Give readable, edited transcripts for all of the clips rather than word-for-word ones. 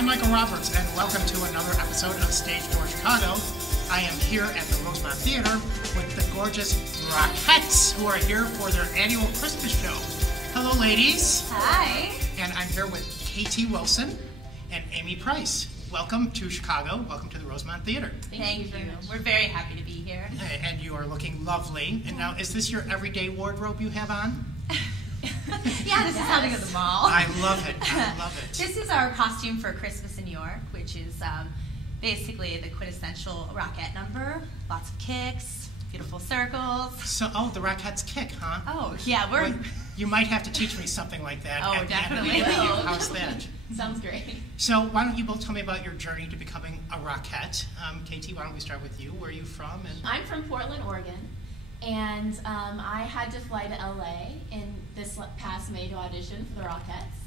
I'm Michael Roberts, and welcome to another episode of Stage Door Chicago. I am here at the Rosemont Theater with the gorgeous Rockettes, who are here for their annual Christmas show. Hello, ladies. Hi. And I'm here with Katie Wilson and Amy Price. Welcome to Chicago. Welcome to the Rosemont Theater. Thank you very much. We're very happy to be here. And you are looking lovely. And now, is this your everyday wardrobe you have on? Yeah, this is how they go to the mall. I love it. I love it. This is our costume for Christmas in New York, which is basically the quintessential Rockette number. Lots of kicks, beautiful circles. So, the Rockettes kick, huh? Oh, yeah, we're... Well, you might have to teach me something like that. Oh, at the end of the definitely. interview. How's that? Sounds great. So why don't you both tell me about your journey to becoming a Rockette? Katie, why don't we start with you? Where are you from? And I'm from Portland, Oregon, and I had to fly to LA in this past May to audition for the Rockettes,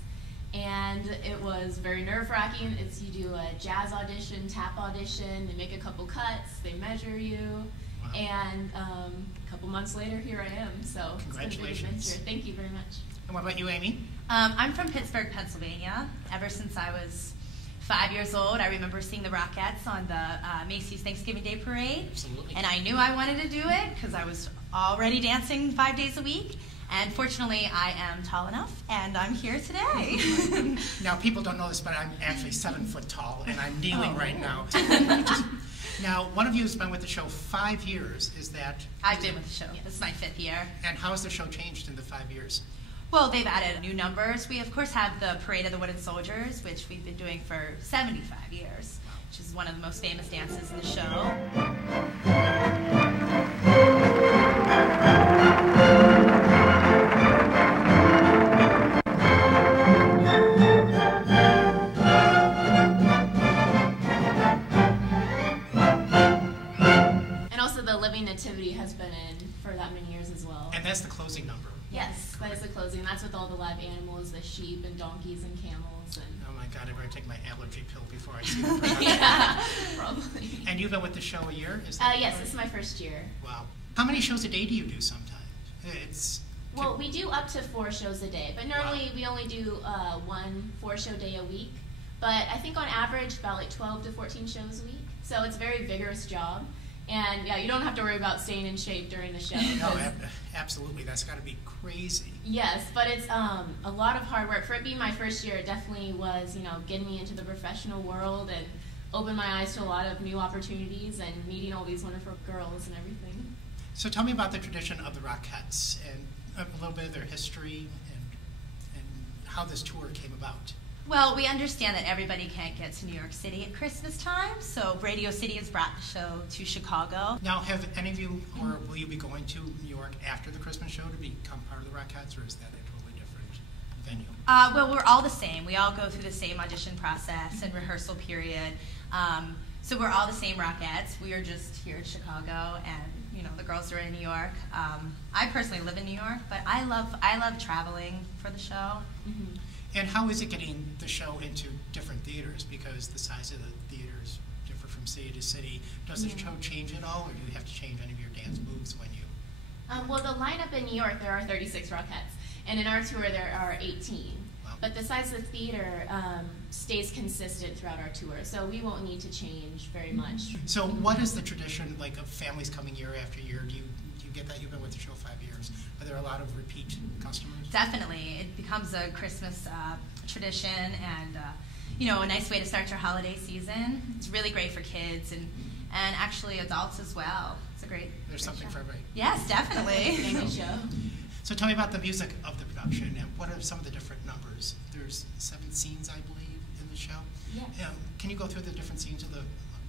and it was very nerve-wracking. You do a jazz audition, tap audition, they make a couple cuts, they measure you, Wow. and a couple months later, here I am. So Congratulations. It's been a big adventure. Thank you very much. what about you, Amy? I'm from Pittsburgh, Pennsylvania. Ever since I was 5 years old, I remember seeing the Rockettes on the Macy's Thanksgiving Day Parade. Absolutely. And I knew I wanted to do it because I was already dancing 5 days a week. And fortunately, I am tall enough, and I'm here today. Now, people don't know this, but I'm actually 7 foot tall, and I'm kneeling right now. Now, one of you has been with the show 5 years. Is that? I've been with the show. This is my 5th year. And how has the show changed in the 5 years? Well, they've added new numbers. We, of course, have the Parade of the Wooden Soldiers, which we've been doing for 75 years, which is one of the most famous dances in the show. And also the Living Nativity has been in for that many years as well. And that's the closing number. Yes, that is the closing. That's with all the live animals, the sheep and donkeys and camels. And Oh my God, I better take my allergy pill before I see the production. yeah, probably. And you've been with the show a year? Is Yes, this is my first year. Wow. How many shows a day do you do sometimes? It's Well, we do up to 4 shows a day, but normally we only do 1 4-show day a week. But I think on average about like 12 to 14 shows a week. So it's a very vigorous job. And yeah, you don't have to worry about staying in shape during the show. No, 'cause- absolutely. That's got to be crazy. Yes, but it's a lot of hard work. For it being my first year, it definitely was, getting me into the professional world and opened my eyes to a lot of new opportunities and meeting all these wonderful girls and everything. So tell me about the tradition of the Rockettes and a little bit of their history and how this tour came about. Well, we understand that everybody can't get to New York City at Christmas time, so Radio City has brought the show to Chicago. Now, have any of you, or will you be going to New York after the Christmas show to become part of the Rockettes, or is that a totally different venue? Well, we're all the same. We all go through the same audition process and rehearsal period. So we're all the same Rockettes. We are just here in Chicago, and the girls are in New York. I personally live in New York, but I love traveling for the show. Mm-hmm. And how is it getting the show into different theaters? Because the size of the theaters differ from city to city. Does the show change at all, or do you have to change any of your dance moves when you? Well, the lineup in New York, there are 36 Rockettes, and in our tour there are 18. Wow. But the size of the theater stays consistent throughout our tour, so we won't need to change very much. So what is the tradition like of families coming year after year? Do you get that? You've been with the show 5 years. Are there a lot of repeat customers? Definitely. It becomes a Christmas tradition and, a nice way to start your holiday season. It's really great for kids and actually adults as well. It's a great There's something for everybody. Yes, definitely. Family show. So tell me about the music of the production and what are some of the different numbers? There's 7 scenes, I believe, in the show. Yes. Can you go through the different scenes of the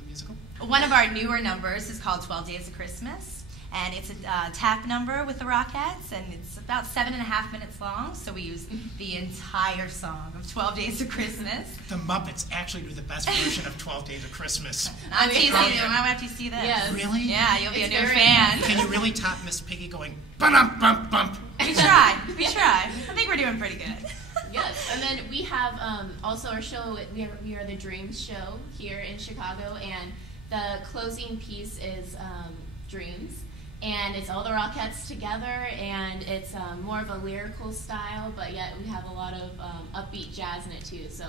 musical? One of our newer numbers is called 12 Days of Christmas. And it's a tap number with the Rockettes, and it's about 7.5 minutes long, so we use the entire song of 12 Days of Christmas. The Muppets actually do the best version of 12 Days of Christmas. I'm teasing you. Oh, I'm have to see this. Yes. Really? Yeah, you'll be It's a new very fan. Can you really top Miss Piggy going bump bump bump? We try. We try. I think we're doing pretty good. Yes, and then we have also our show, we are the Dreams show here in Chicago, and the closing piece is Dreams. And it's all the Rockettes together, and it's more of a lyrical style, but yet we have a lot of upbeat jazz in it too. So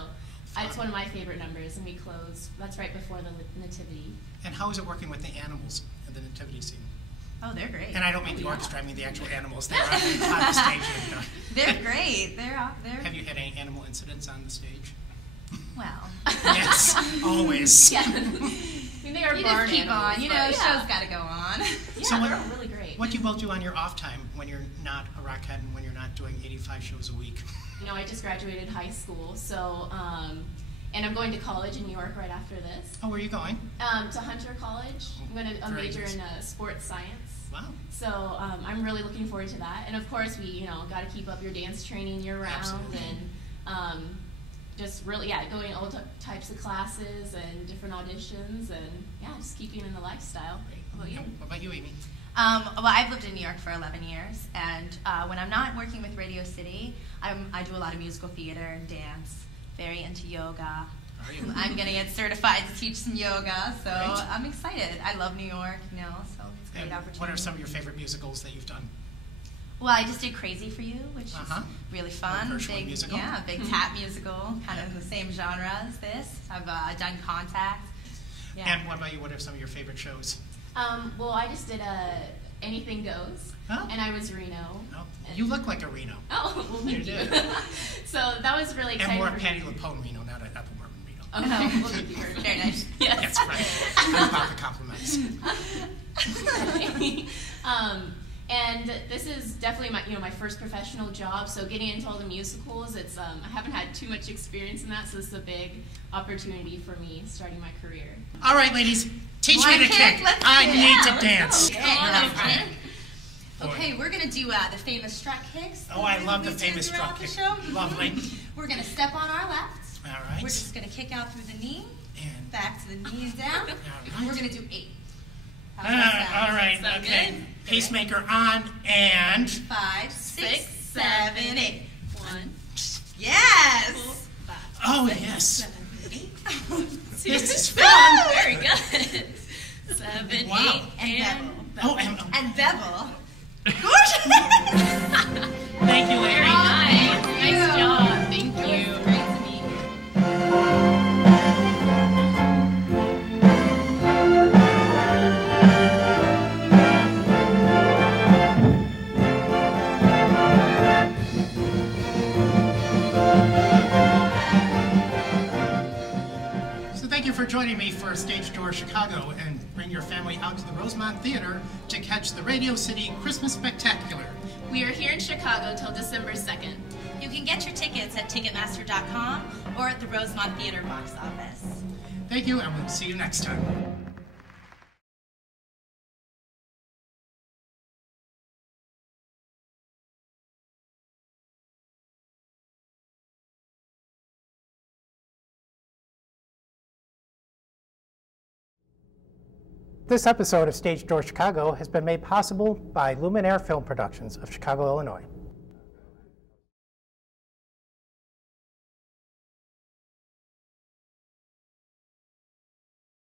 It's one of my favorite numbers, and we close. That's right before the nativity. And how is it working with the animals in the nativity scene? Oh, they're great. And I don't mean the orchestra, I mean the actual animals that are on the stage. They're great. They're Have you had any animal incidents on the stage? well. Yes, always. Yeah. I mean, they are You barn just keep animals, on. You but know, yeah. show's got to go on. Yeah, So they're all really great. What do you both do on your off time when you're not a Rockette and when you're not doing 85 shows a week? You know, I just graduated high school, so and I'm going to college in New York right after this. Oh, where are you going? To Hunter College. I'm going to Very major nice. in sports science. Wow. So I'm really looking forward to that. And of course, we got to keep up your dance training year round, Absolutely. and just really going all types of classes and different auditions, and just keeping in the lifestyle. How about you? What about you, Amy? Well, I've lived in New York for 11 years, and when I'm not working with Radio City, I do a lot of musical theater and dance. Very into yoga. Are you? I'm going to get certified to teach some yoga, so Great. I'm excited. I love New York, so it's a great And opportunity. what are some of your favorite musicals that you've done? Well, I just did Crazy for You, which is really fun. Gershwin musical. Yeah, big tap musical, kind of in the same genre as this. I've done Contact. Yeah. And what about you? What are some of your favorite shows? Well, I just did Anything Goes, Oh. and I was Reno. Oh, you look like a Reno. Oh, well, You thank you. did. So that was really And exciting. more for me. Patty LuPone Reno, not an Ethel Merman Reno. Okay, well, thank you very much. Very nice. Yes. That's right. I'm about the compliments. And this is definitely my first professional job. So getting into all the musicals, it's I haven't had too much experience in that, so this is a big opportunity for me starting my career. All right, ladies, teach Wanna me to kick? kick. Let's I kick. need Yeah, to let's dance. go. You're Okay, not let's funny. kick. Okay, we're going to do the famous strut kicks. Oh, I that love we the do famous throughout strut the kick. show. Lovely. We're going to step on our left. All right. We're just going to kick out through the knee, And, back to the knee and down. right. We're going to do 8. How's that sound? all right, Sound okay. good? Pacemaker on and 5, 6, 6, 7, 8. 1, Yes! 5, oh yes, 8. this is fun. Very good. 7, Wow. 8, And and Oh, And bevel. thank you, very Amy. nice. Nice job. Thank you. Great to meet you. So thank you for joining me for Stage Door Chicago, and bring your family out to the Rosemont Theater to catch the Radio City Christmas Spectacular. We are here in Chicago till December 2nd. You can get your tickets at Ticketmaster.com or at the Rosemont Theater box office. Thank you, and we'll see you next time. This episode of Stage Door Chicago has been made possible by Luminaire Film Productions of Chicago, Illinois.